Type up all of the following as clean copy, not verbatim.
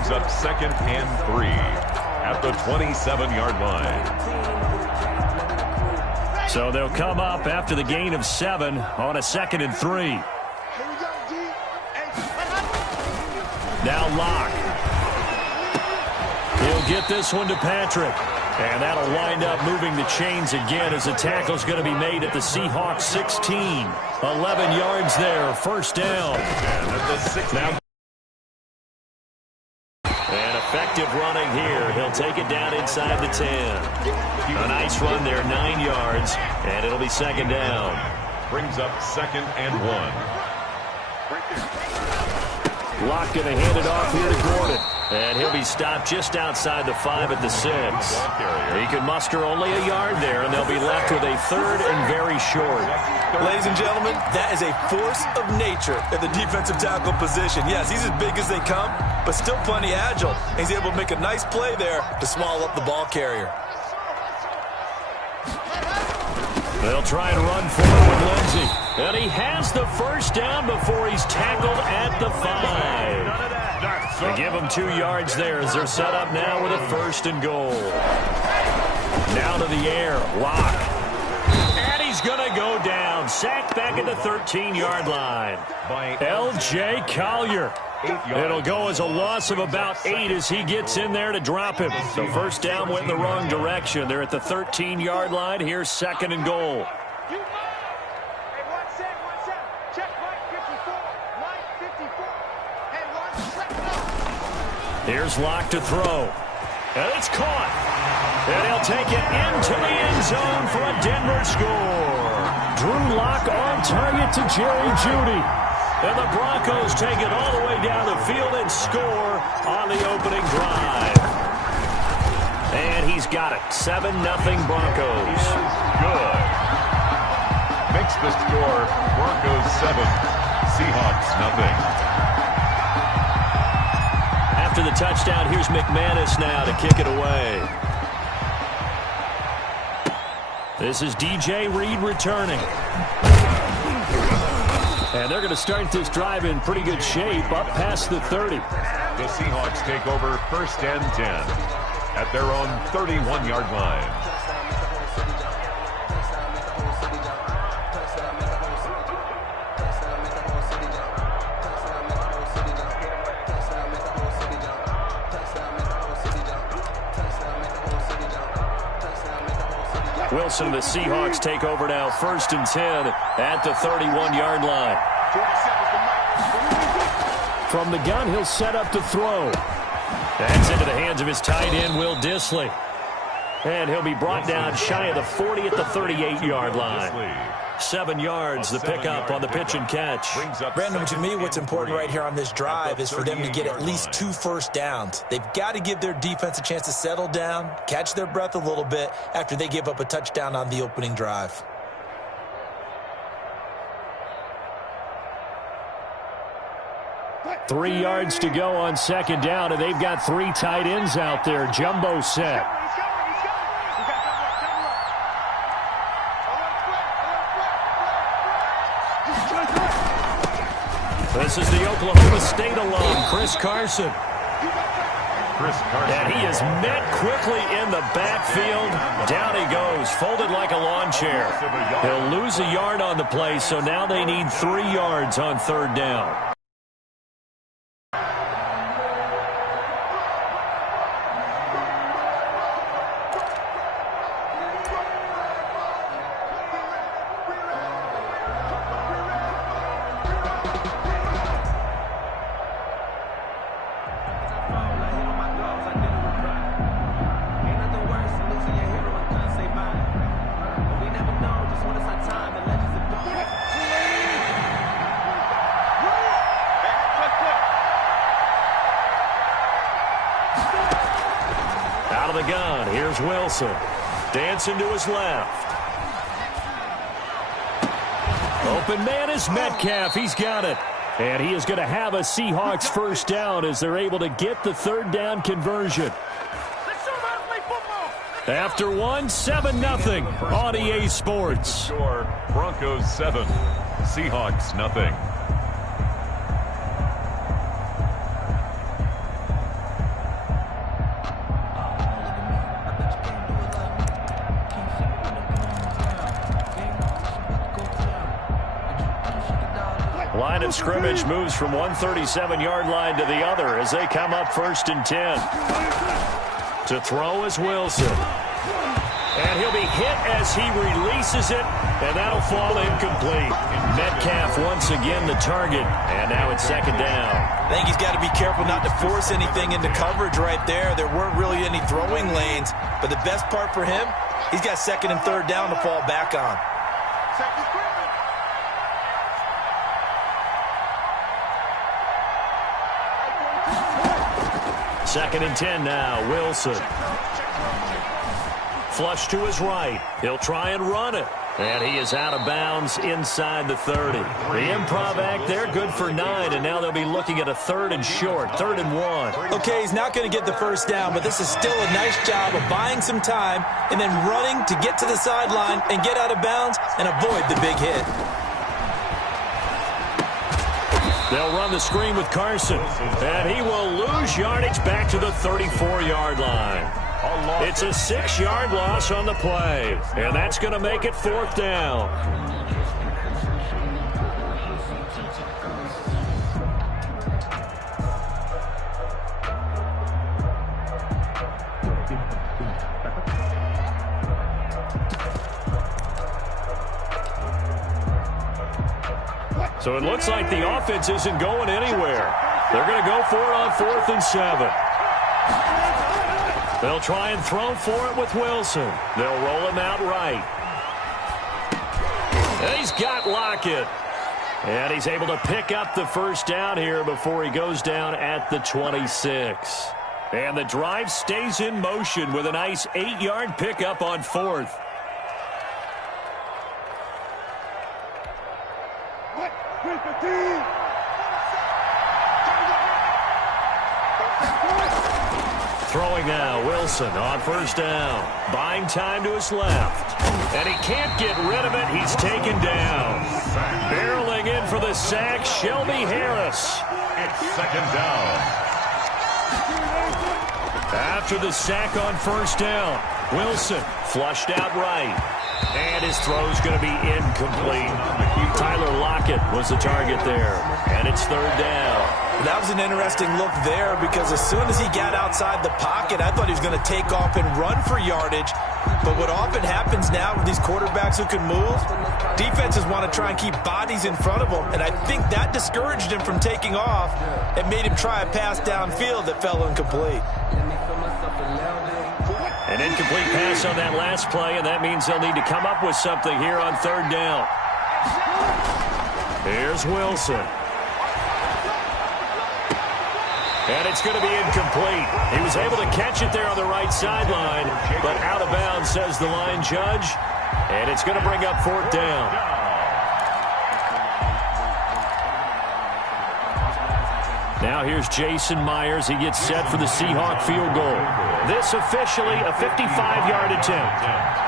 Brings up 2nd and 3 at the 27-yard line. So they'll come up after the gain of 7 on a 2nd and 3. Now Locke. He'll get this one to Patrick. And that'll wind up moving the chains again as the tackle's going to be made at the Seahawks 16. 11 yards there, 1st down. And effective running here. He'll take it down inside the 10. A nice run there, 9 yards, and it'll be 2nd down. Brings up 2nd and 1. Locke going to hand it off here to Gordon. And he'll be stopped just outside the 5 at the 6. He can muster only a yard there, and they'll be left with a 3rd and very short. Ladies and gentlemen, that is a force of nature at the defensive tackle position. Yes, he's as big as they come, but still plenty agile. He's able to make a nice play there to swallow up the ball carrier. They'll try and run forward with Lindsey. And he has the 1st down before he's tackled at the 5. They give him 2 yards there as they're set up now with a 1st and goal. Now to the air, Locke. And he's going to go down. Sacked back at the 13-yard line by L.J. Collier. It'll go as a loss of about 8 as he gets in there to drop him. So 1st down went in the wrong direction. They're at the 13-yard line. Here's 2nd and goal. Here's Locke to throw. And it's caught. And he'll take it into the end zone for a Denver score. Drew Locke on target to Jerry Jeudy. And the Broncos take it all the way down the field and score on the opening drive. And he's got it. 7-0 Broncos. Good. Makes the score Broncos 7, Seahawks nothing. After the touchdown, here's McManus now to kick it away. This is DJ Reed returning. And they're going to start this drive in pretty good shape, up past the 30. The Seahawks take over 1st and 10 at their own 31-yard line. Wilson, the Seahawks take over now, 1st and 10 at the 31-yard line. From the gun, he'll set up to throw. That's into the hands of his tight end, Will Dissly. And he'll be brought down shy of the 40 at the 38-yard line. 7 yards, the pickup on the pitch and catch. Brandon, to me, what's important right here on this drive is for them to get at least 2 first downs. They've got to give their defense a chance to settle down, catch their breath a little bit after they give up a touchdown on the opening drive. Three yards to go on 2nd down, and they've got 3 tight ends out there. Jumbo set. This is the Oklahoma State alum, Chris Carson. And he is met quickly in the backfield. Down he goes, folded like a lawn chair. He'll lose a yard on the play, so now they need 3 yards on 3rd down. The gun. Here's Wilson. Dancing to his left. Open man is Metcalf. He's got it. And he is going to have a Seahawks 1st down as they're able to get the 3rd down conversion. After 7-0 on EA Sports. Score Broncos 7, Seahawks nothing. of scrimmage moves from one 37-yard line to the other as they come up 1st and 10. To throw is Wilson. And he'll be hit as he releases it, and that'll fall incomplete. Metcalf once again the target, and now it's 2nd down. I think he's got to be careful not to force anything into coverage right there. There weren't really any throwing lanes, but the best part for him, he's got 2nd and 3rd down to fall back on. Second and 10 now, Wilson. Flush to his right. He'll try and run it. And he is out of bounds inside the 30. The improv act there, good for 9, and now they'll be looking at a 3rd and short, 3rd and 1. Okay, he's not going to get the 1st down, but this is still a nice job of buying some time and then running to get to the sideline and get out of bounds and avoid the big hit. They'll run the screen with Carson, and he will lose yardage back to the 34-yard line. It's a 6-yard loss on the play, and that's going to make it 4th down. So it looks like the offense isn't going anywhere. They're going to go for it on 4th and 7. They'll try and throw for it with Wilson. They'll roll him out right. And he's got Lockett. And he's able to pick up the 1st down here before he goes down at the 26. And the drive stays in motion with a nice 8-yard pickup on 4th. Throwing now, Wilson on 1st down. Buying time to his left. And he can't get rid of it. He's taken down. Barreling in for the sack, Shelby Harris. It's 2nd down. After the sack on 1st down, Wilson flushed out right. And his throw's going to be incomplete. Tyler Lockett was the target there. And it's 3rd down. That was an interesting look there because as soon as he got outside the pocket, I thought he was going to take off and run for yardage. But what often happens now with these quarterbacks who can move, defenses want to try and keep bodies in front of them. And I think that discouraged him from taking off and made him try a pass downfield that fell incomplete. An incomplete pass on that last play, and that means they'll need to come up with something here on 3rd down. Here's Wilson. And it's going to be incomplete. He was able to catch it there on the right sideline, but out of bounds, says the line judge. And it's going to bring up 4th down. Now here's Jason Myers. He gets set for the Seahawk field goal. This officially a 55-yard attempt.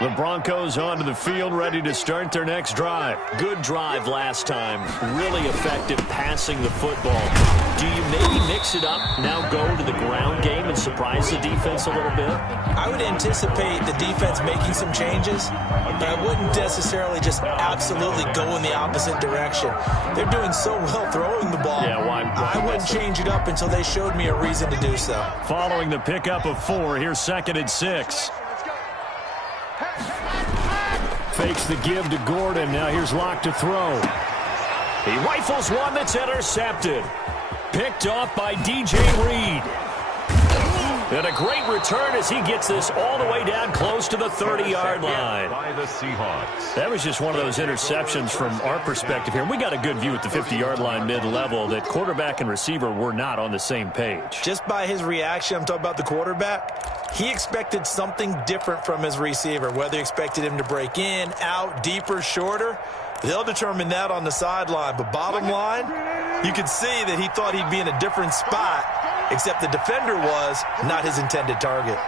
The Broncos onto the field, ready to start their next drive. Good drive last time. Really effective passing the football. Do you maybe mix it up, now go to the ground game and surprise the defense a little bit? I would anticipate the defense making some changes, but I wouldn't necessarily just absolutely go in the opposite direction. They're doing so well throwing the ball. Yeah, why I wouldn't change it up until they showed me a reason to do so. Following the pickup of 4, here's 2nd and 6. Fakes the give to Gordon. Now here's Locke to throw. He rifles one that's intercepted. Picked off by DJ Reed. And a great return as he gets this all the way down close to the 30-yard line. By the Seahawks. That was just one of those interceptions from our perspective here. We got a good view at the 50-yard line mid-level that quarterback and receiver were not on the same page. Just by his reaction, I'm talking about the quarterback, he expected something different from his receiver, whether he expected him to break in, out, deeper, shorter. They'll determine that on the sideline. But bottom line, you could see that he thought he'd be in a different spot except the defender was not his intended target.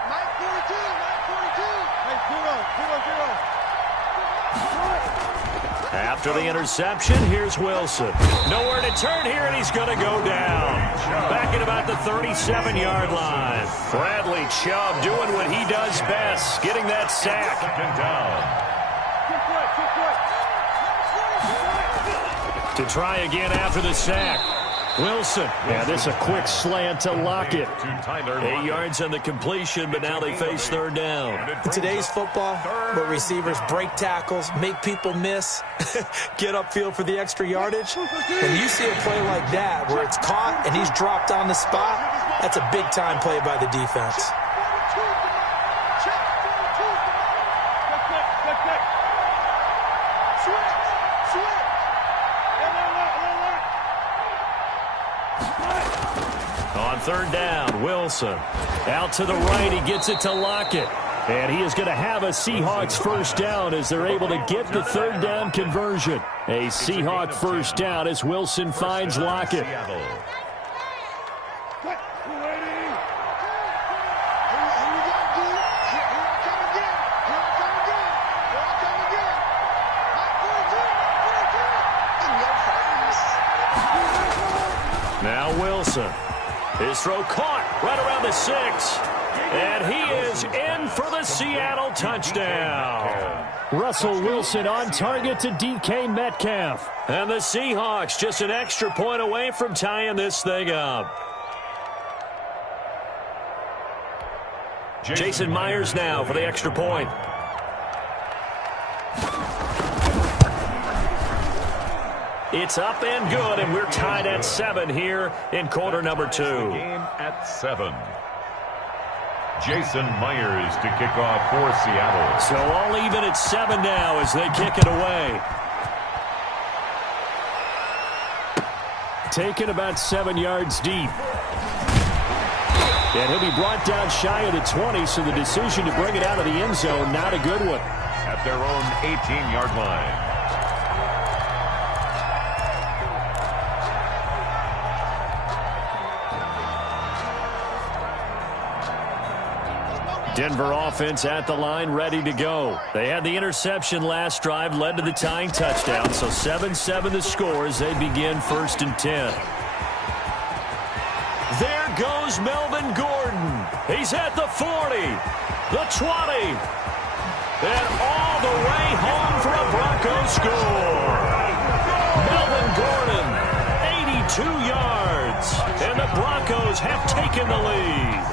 After the interception, here's Wilson. Nowhere to turn here, and he's going to go down. Back at about the 37-yard line. Bradley Chubb doing what he does best, getting that sack. To try again after the sack. Wilson. Yeah, this is a quick slant to Lockett. 8 yards on the completion, but now they face third down. In today's football, where receivers break tackles, make people miss, get upfield for the extra yardage, when you see a play like that where it's caught and he's dropped on the spot, that's a big-time play by the defense. On third down, Wilson. Out to the right, he gets it to Lockett. And he is going to have a Seahawks first down as they're able to get the third down conversion. A Seahawk first down as Wilson finds Lockett. Now Wilson. His throw caught right around the 6. And he is in for the Seattle touchdown. Russell Wilson on target to DK Metcalf. And the Seahawks just an extra point away from tying this thing up. Jason Myers now for the extra point. It's up and good, and we're tied at 7 here in quarter number 2. Game at 7. Jason Myers to kick off for Seattle. So all even at 7 now as they kick it away. Taken about 7 yards deep. And he'll be brought down shy of the 20, so the decision to bring it out of the end zone, not a good one. At their own 18-yard line. Denver offense at the line, ready to go. They had the interception last drive, led to the tying touchdown. So 7-7 the score as they begin 1st and 10. There goes Melvin Gordon. He's at the 40, the 20, and all the way home for a Broncos score. Melvin Gordon, 82 yards, and the Broncos have taken the lead.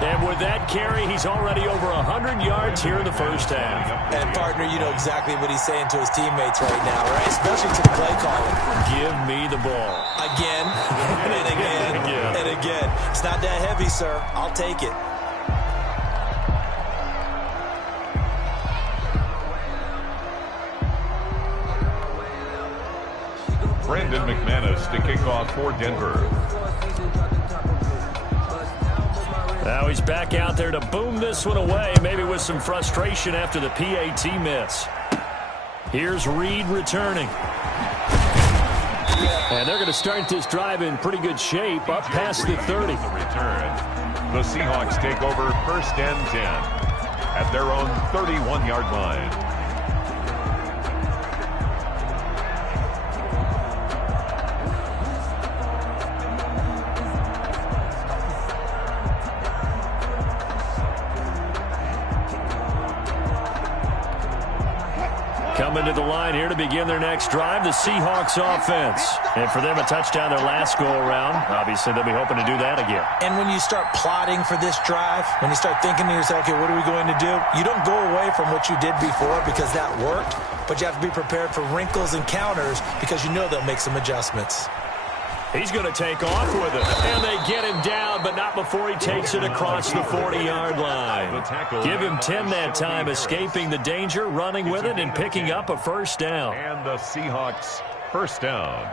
And with that carry, he's already over 100 yards here in the first half. And, partner, you know exactly what he's saying to his teammates right now, right? Especially to the play caller. Give me the ball. Again, and again, and again. It's not that heavy, sir. I'll take it. Brandon McManus to kick off for Denver. Now he's back out there to boom this one away, maybe with some frustration after the PAT miss. Here's Reed returning. And they're going to start this drive in pretty good shape, up past the 30. The Seahawks take over 1st and 10 at their own 31-yard line. Coming to the line here to begin their next drive, the Seahawks offense. And for them, a touchdown their last go-around. Obviously, they'll be hoping to do that again. And when you start plotting for this drive, when you start thinking to yourself, okay, what are we going to do? You don't go away from what you did before because that worked, but you have to be prepared for wrinkles and counters because you know they'll make some adjustments. He's going to take off with it. And they get him down, but not before he takes it across the 40-yard line. Give him 10 that time, escaping the danger, running with it, and picking up a first down. And the Seahawks first down.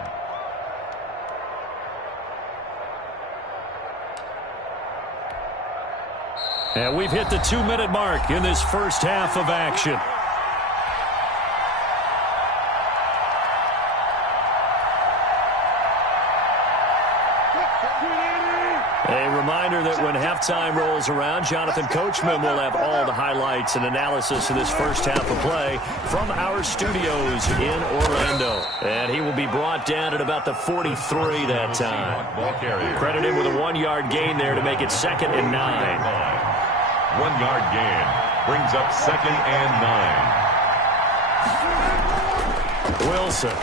And we've hit the 2-minute mark in this first half of action. halftime rolls around, Jonathan Coachman will have all the highlights and analysis of this first half of play from our studios in Orlando. And he will be brought down at about the 43 that time. Credit him with a 1-yard gain there to make it 2nd and 9. 1-yard gain brings up 2nd and 9. Wilson.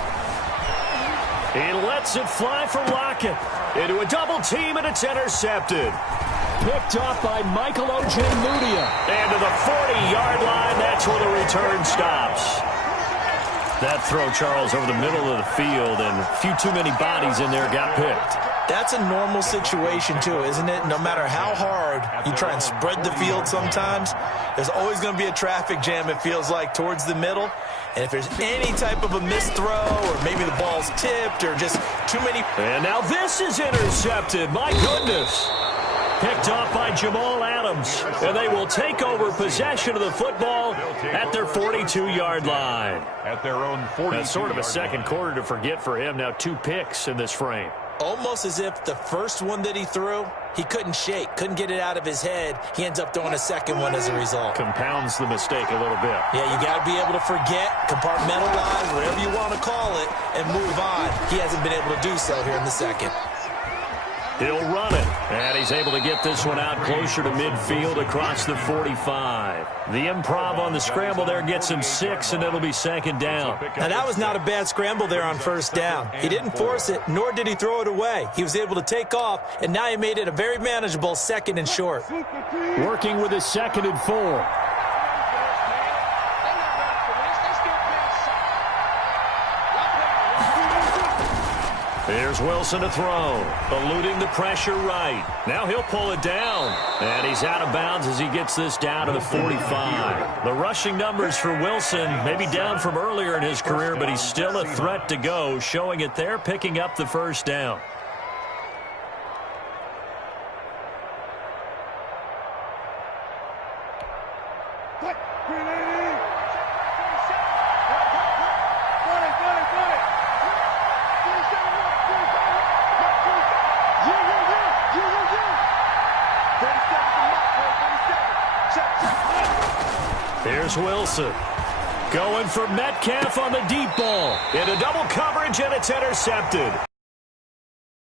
He lets it fly for Lockett. Into a double team, and it's intercepted. Picked off by Michael Ojemudia. And to the 40-yard line, that's where the return stops. That throw, Charles, over the middle of the field, and a few too many bodies in there got picked. That's a normal situation, too, isn't it? No matter how hard you try and spread the field sometimes, there's always going to be a traffic jam, it feels like, towards the middle. And if there's any type of a missed throw, or maybe the ball's tipped, or just too many... And now this is intercepted. My goodness. Picked off by Jamal Adams. And they will take over possession of the football at their 42-yard line. At their own 42-yard line. That's sort of a second quarter to forget for him. Now 2 picks in this frame. Almost as if the first one that he threw, he couldn't shake, couldn't get it out of his head. He ends up throwing a second one as a result. Compounds the mistake a little bit. Yeah, you got to be able to forget, compartmentalize, whatever you want to call it, and move on. He hasn't been able to do so here in the second. He'll run it, and he's able to get this one out closer to midfield across the 45. The improv on the scramble there gets him 6, and it'll be 2nd down. Now, that was not a bad scramble there on 1st down. He didn't force it, nor did he throw it away. He was able to take off, and now he made it a very manageable 2nd and short. Working with his 2nd and 4. Here's Wilson to throw, eluding the pressure right. Now he'll pull it down, and he's out of bounds as he gets this down to the 45. The rushing numbers for Wilson may be down from earlier in his career, but he's still a threat to go, showing it there, picking up the 1st down. Here's Wilson. Going for Metcalf on the deep ball. Into double coverage, and it's intercepted.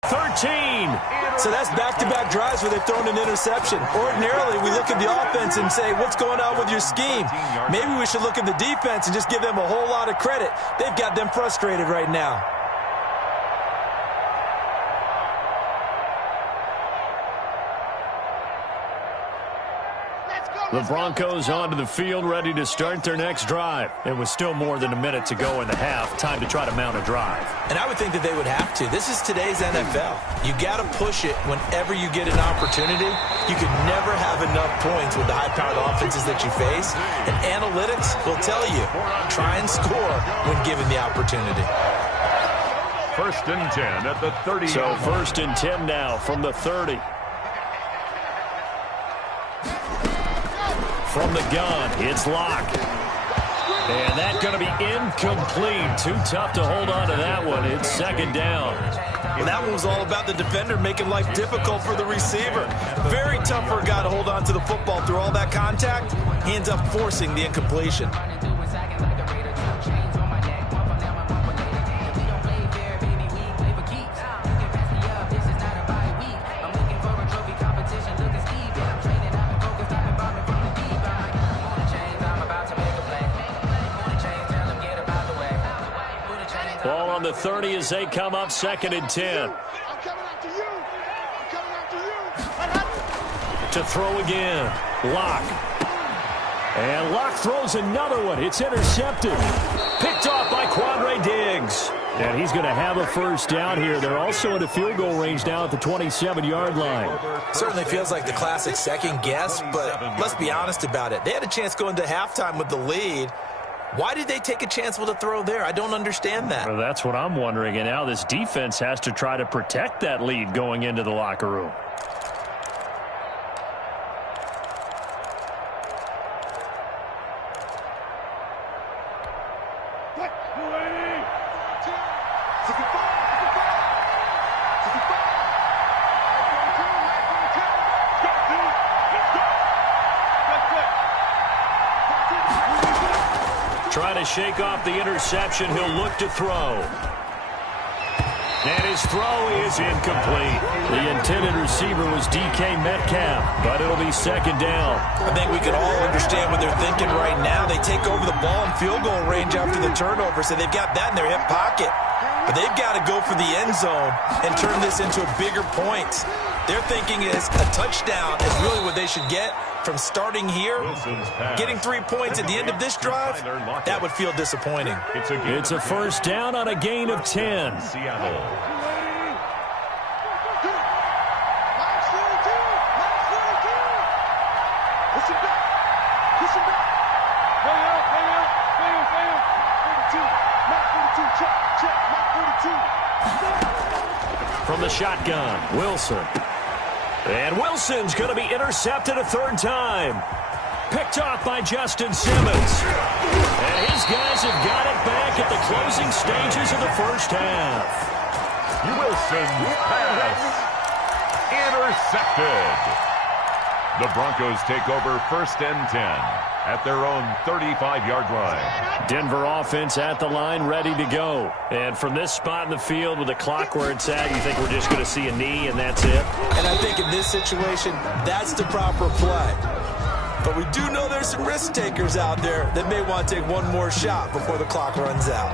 13. So that's back-to-back drives where they've thrown an interception. Ordinarily, we look at the offense and say, what's going on with your scheme? Maybe we should look at the defense and just give them a whole lot of credit. They've got them frustrated right now. The Broncos onto the field, ready to start their next drive. It was still more than a minute to go in the half. Time to try to mount a drive. And I would think that they would have to. This is today's NFL. You got to push it whenever you get an opportunity. You can never have enough points with the high-powered offenses that you face. And analytics will tell you, try and score when given the opportunity. 1st and 10 at the 30. So 1st and 10 now from the 30. From the gun, it's Locke. And that's going to be incomplete. Too tough to hold on to that one. It's 2nd down. Well, that one was all about the defender making life difficult for the receiver. Very tough for a guy to hold on to the football through all that contact. He ends up forcing the incompletion. Ball on the 30 as they come up 2nd and 10. To throw again. Locke. And Locke throws another one. It's intercepted. Picked off by Quandre Diggs. And he's going to have a 1st down here. They're also in a field goal range now at the 27-yard line. Certainly feels like the classic second guess, but let's be honest about it. They had a chance going to halftime with the lead. Why did they take a chance with a throw there? I don't understand that. Well, that's what I'm wondering. And now this defense has to try to protect that lead going into the locker room. Trying to shake off the interception. He'll look to throw. And his throw is incomplete. The intended receiver was DK Metcalf, but it'll be second down. I think we can all understand what they're thinking right now. They take over the ball in field goal range after the turnover, so they've got that in their hip pocket. But they've got to go for the end zone and turn this into a bigger point. Their thinking is a touchdown is really what they should get from starting here. Getting 3 points at the end of this drive, that would feel disappointing. It's a first down on a gain of 10. Seattle. From the shotgun, Wilson. And Wilson's going to be intercepted a third time. Picked off by Justin Simmons. And his guys have got it back at the closing stages of the first half. Wilson pass intercepted. The Broncos take over first and 10 at their own 35-yard line. Denver offense at the line, ready to go. And from this spot in the field with the clock where it's at, you think we're just going to see a knee and that's it? And I think in this situation, that's the proper play. But we do know there's some risk takers out there that may want to take one more shot before the clock runs out.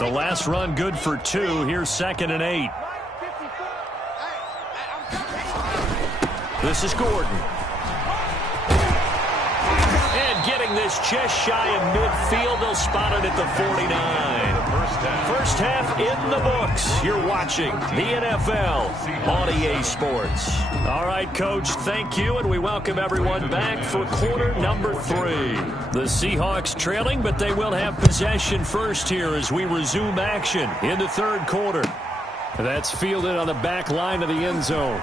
The last run good for 2. Here's 2nd and 8. This is Gordon. And getting this just shy of midfield. They'll spot it at the 49. First half in the books. You're watching the NFL on EA Sports. All right, Coach, thank you, and we welcome everyone back for quarter number 3. The Seahawks trailing, but they will have possession first here as we resume action in the third quarter. That's fielded on the back line of the end zone.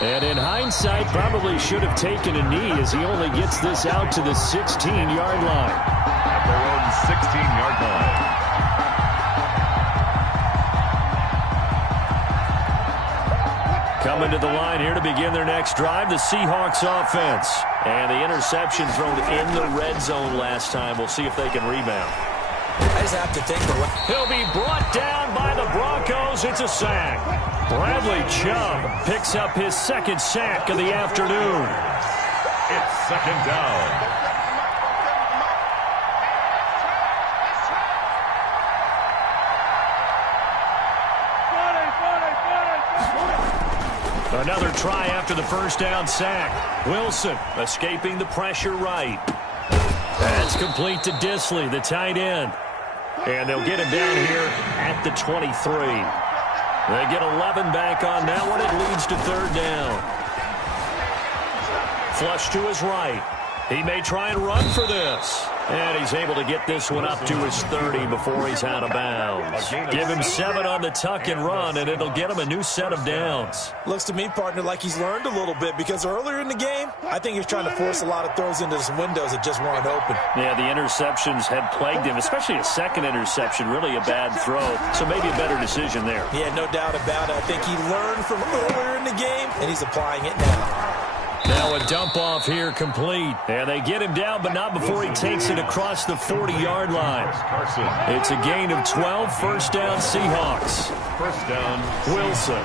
And in hindsight, probably should have taken a knee as he only gets this out to the 16-yard line. At their own 16-yard line. Coming to the line here to begin their next drive, the Seahawks offense. And the interception thrown in the red zone last time. We'll see if they can rebound. I just have to think he'll be brought down by the Broncos. It's a sack. Bradley Chubb picks up his second sack of the afternoon. It's second down. Another try after the first down sack. Wilson escaping the pressure right. That's complete to Disley, the tight end. And they'll get him down here at the 23. They get 11 back on that one. It leads to third down. Flush to his right. He may try and run for this. And he's able to get this one up to his 30 before he's out of bounds. Give him 7 on the tuck and run, and it'll get him a new set of downs. Looks to me, partner, like he's learned a little bit, because earlier in the game, I think he was trying to force a lot of throws into some windows that just weren't open. Yeah, the interceptions had plagued him, especially a second interception, really a bad throw. So maybe a better decision there. Yeah, no doubt about it. I think he learned from earlier in the game, and he's applying it now. Now a dump off here complete. And they get him down, but not before he takes it across the 40-yard line. It's a gain of 12. First down, Seahawks. First down, Wilson.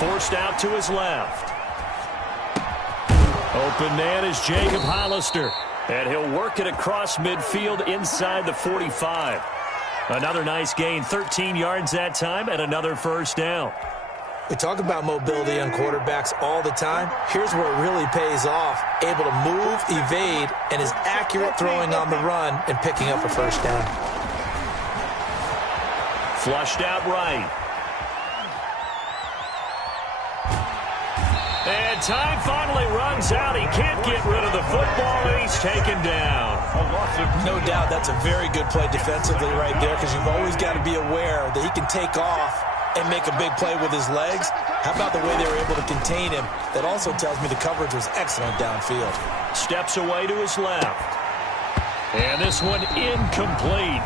Forced out to his left. Open man is Jacob Hollister. And he'll work it across midfield inside the 45. Another nice gain, 13 yards that time, and another first down. We talk about mobility on quarterbacks all the time. Here's where it really pays off. Able to move, evade, and is accurate throwing on the run and picking up a first down. Flushed out right. And time finally runs out. He can't get rid of the football, and he's taken down. No doubt that's a very good play defensively right there, because you've always got to be aware that he can take off and make a big play with his legs. How about the way they were able to contain him? That also tells me the coverage was excellent downfield. Steps away to his left. And this one incomplete.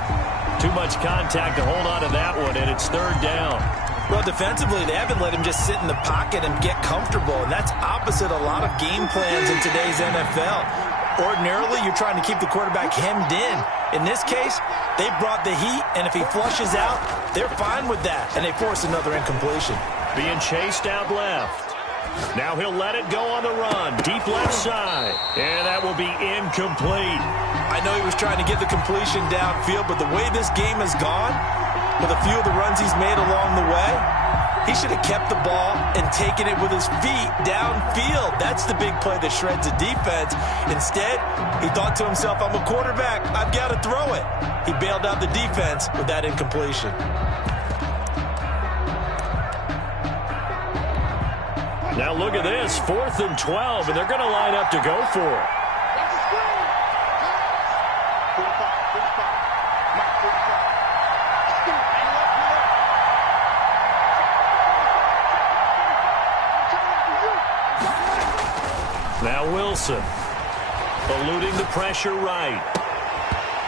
Too much contact to hold on to that one, and it's third down. Well, defensively, they haven't let him just sit in the pocket and get comfortable, and that's opposite a lot of game plans in today's NFL. Ordinarily, you're trying to keep the quarterback hemmed in. In this case, they brought the heat, and if he flushes out, they're fine with that, and they force another incompletion. Being chased out left. Now he'll let it go on the run. Deep left side. And that will be incomplete. I know he was trying to get the completion downfield, but the way this game has gone, with a few of the runs he's made along the way, he should have kept the ball and taken it with his feet downfield. That's the big play that shreds the defense. Instead, he thought to himself, I'm a quarterback. I've got to throw it. He bailed out the defense with that incompletion. Now look at this, 4th and 12, and they're going to line up to go for it. Now Wilson, eluding the pressure right.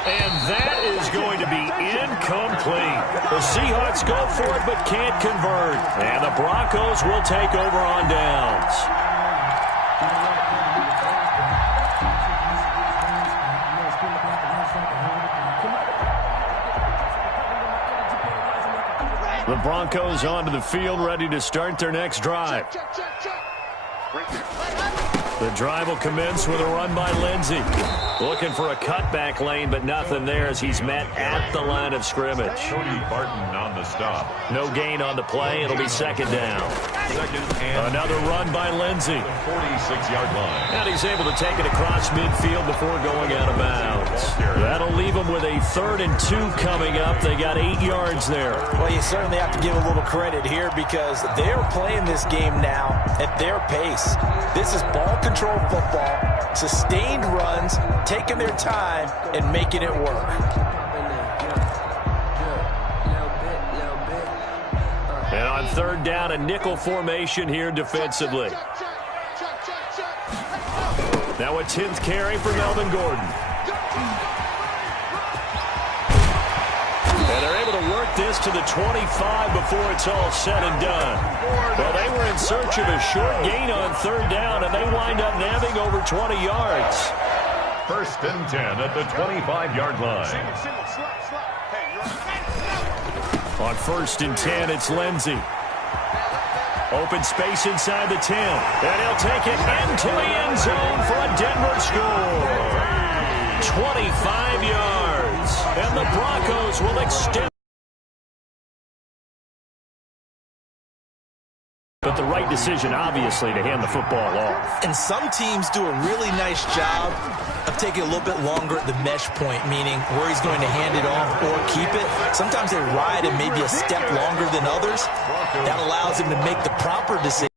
And that is going to be incomplete. The Seahawks go for it but can't convert. And the Broncos will take over on downs. The Broncos onto the field ready to start their next drive. The drive will commence with a run by Lindsey. Looking for a cutback lane, but nothing there as he's met at the line of scrimmage. Cody Barton on the stop. No gain on the play. It'll be second down. Another run by Lindsey. 46-yard line. And he's able to take it across midfield before going out of bounds. That'll leave them with a 3rd and 2 coming up. They got 8 yards there. Well, you certainly have to give a little credit here because they're playing this game now at their pace. This is ball control football, sustained runs, taking their time and making it work. And on 3rd down, a nickel formation here defensively. Now a 10th carry for Melvin Gordon. And they're able to work this to the 25 before it's all said and done. Well, they were in search of a short gain on 3rd down, and they wind up nabbing over 20 yards. 1st and 10 at the 25-yard line. On 1st and 10, it's Lindsey. Open space inside the 10. And he'll take it into the end zone for a Denver score. 25 yards. And the Broncos will extend. But the right decision, obviously, to hand the football off. And some teams do a really nice job of taking a little bit longer at the mesh point, meaning where he's going to hand it off or keep it. Sometimes they ride it maybe a step longer than others. That allows him to make the proper decision.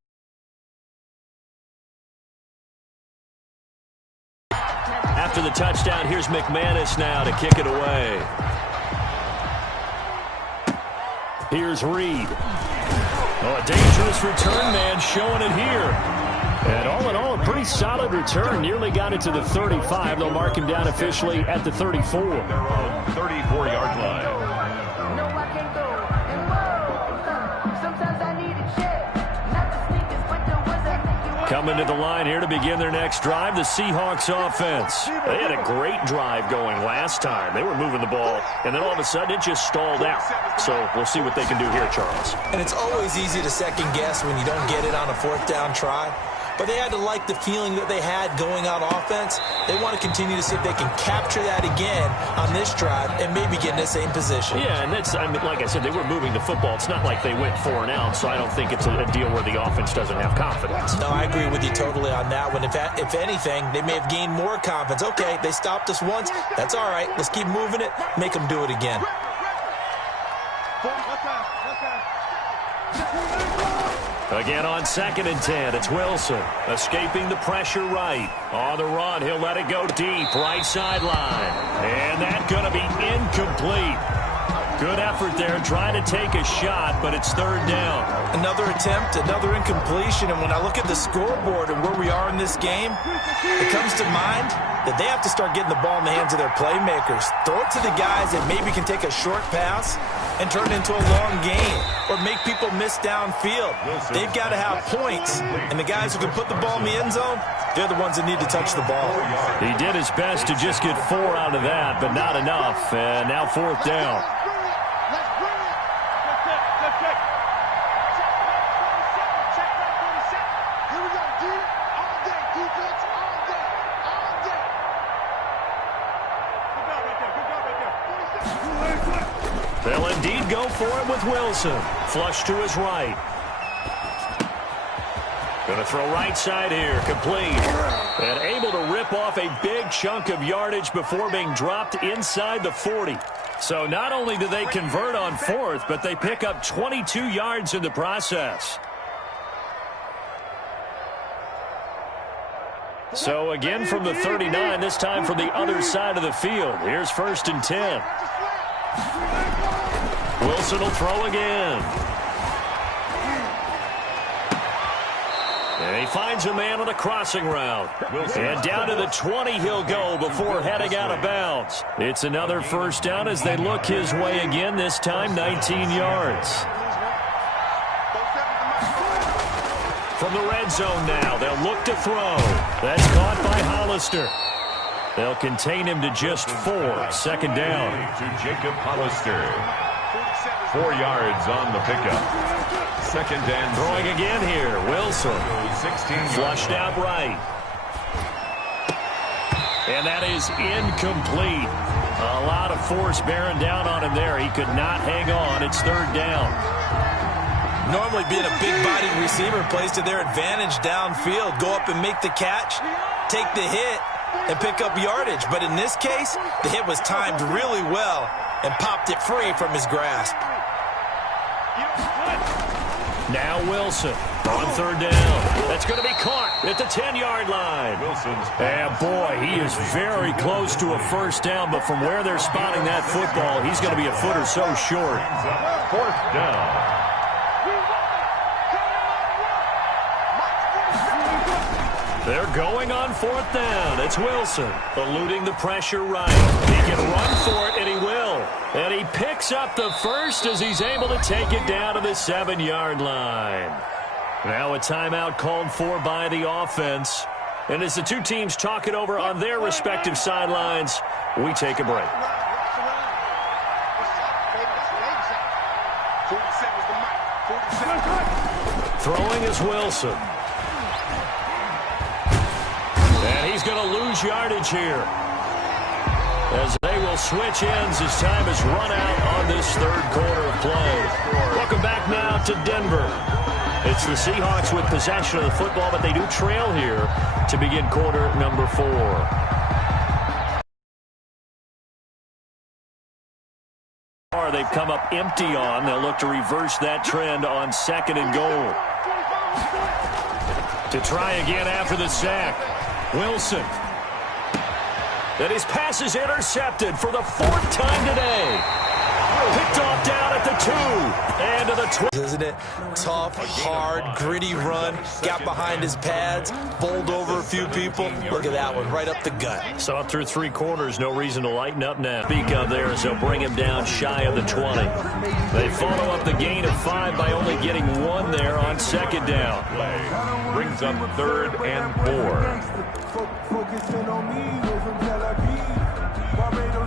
After the touchdown, here's McManus now to kick it away. Here's Reed. Oh, a dangerous return man showing it here. And all in all, a pretty solid return. Nearly got it to the 35. They'll mark him down officially at the 34. Their own 34-yard line. Coming to the line here to begin their next drive, the Seahawks offense. They had a great drive going last time. They were moving the ball, and then all of a sudden it just stalled out. So we'll see what they can do here, Charles. And it's always easy to second guess when you don't get it on a 4th down try. But they had to like the feeling that they had going on offense. They want to continue to see if they can capture that again on this drive and maybe get in the same position. Yeah, and that's, I mean, like I said, they were moving the football. It's not like they went 4 and out, so I don't think it's a deal where the offense doesn't have confidence. No, I agree with you totally on that one. If anything, they may have gained more confidence. Okay, they stopped us once. That's all right. Let's keep moving it. Make them do it again. Again on 2nd and 10, it's Wilson. Escaping the pressure right. On the run, he'll let it go deep, right sideline. And that's going to be incomplete. Good effort there, trying to take a shot, but it's 3rd down. Another attempt, another incompletion, and when I look at the scoreboard and where we are in this game, it comes to mind that they have to start getting the ball in the hands of their playmakers. Throw it to the guys that maybe can take a short pass and turn it into a long game or make people miss downfield. They've got to have points, and the guys who can put the ball in the end zone, They're the ones that need to touch the ball. He did his best to just get 4 out of that, but not enough. And now 4th down. They'll indeed go for it with Wilson. Flush to his right. Going to throw right side here. Complete. And able to rip off a big chunk of yardage before being dropped inside the 40. So not only do they convert on 4th, but they pick up 22 yards in the process. So again from the 39, this time from the other side of the field. Here's 1st and 10. Wilson will throw again. And he finds a man on a crossing route. And down to the 20 he'll go before heading out of bounds. It's another 1st down as they look his way again, this time 19 yards. From the red zone now, they'll look to throw. That's caught by Hollister. They'll contain him to just 4. 2nd down. To Jacob Hollister. 4 yards on the pickup. 2nd and throwing again here. Wilson. 16 flushed out right. And that is incomplete. A lot of force bearing down on him there. He could not hang on. It's 3rd down. Normally being a big-bodied receiver plays to their advantage downfield. Go up and make the catch, take the hit, and pick up yardage. But in this case, the hit was timed really well and popped it free from his grasp. Now Wilson on 3rd down. That's going to be caught at the 10-yard line. And boy, he is very close to a 1st down, but from where they're spotting that football, he's going to be a foot or so short. 4th down. They're going on 4th down. It's Wilson eluding the pressure right. He can run for it, and he will. And he picks up the 1st as he's able to take it down to the 7-yard line. Now a timeout called for by the offense. And as the two teams talk it over on their respective sidelines, we take a break. Throwing is Wilson. And he's going to lose yardage here as they will switch ends as time has run out on this 3rd quarter of play. Welcome back now to Denver. It's the Seahawks with possession of the football, but they do trail here to begin quarter number 4. They've come up empty on. They'll look to reverse that trend on 2nd and goal. To try again after the sack. Wilson. And his pass is intercepted for the 4th time today. Picked off down at the 2 and to the 20. Isn't it? Tough, hard, gritty run. Got behind his pads, bowled over a few people. Look at that one, right up the gut. So up through 3 quarters, no reason to lighten up now. Speak of there as they'll bring him down shy of the 20. They follow up the gain of 5 by only getting 1 there on 2nd down. Brings up 3rd and 4.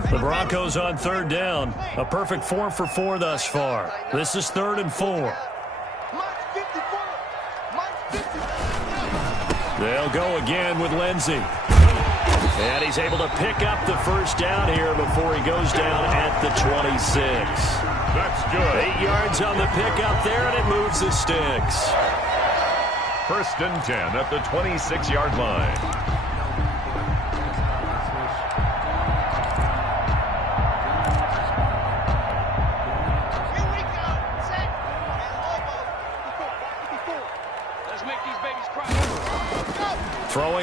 The Broncos on 3rd down. A perfect 4 for 4 thus far. This is 3rd and 4. They'll go again with Lindsey. And he's able to pick up the 1st down here before he goes down at the 26. That's good. 8 yards on the pickup there, and it moves the sticks. 1st and 10 at the 26-yard line. Throwing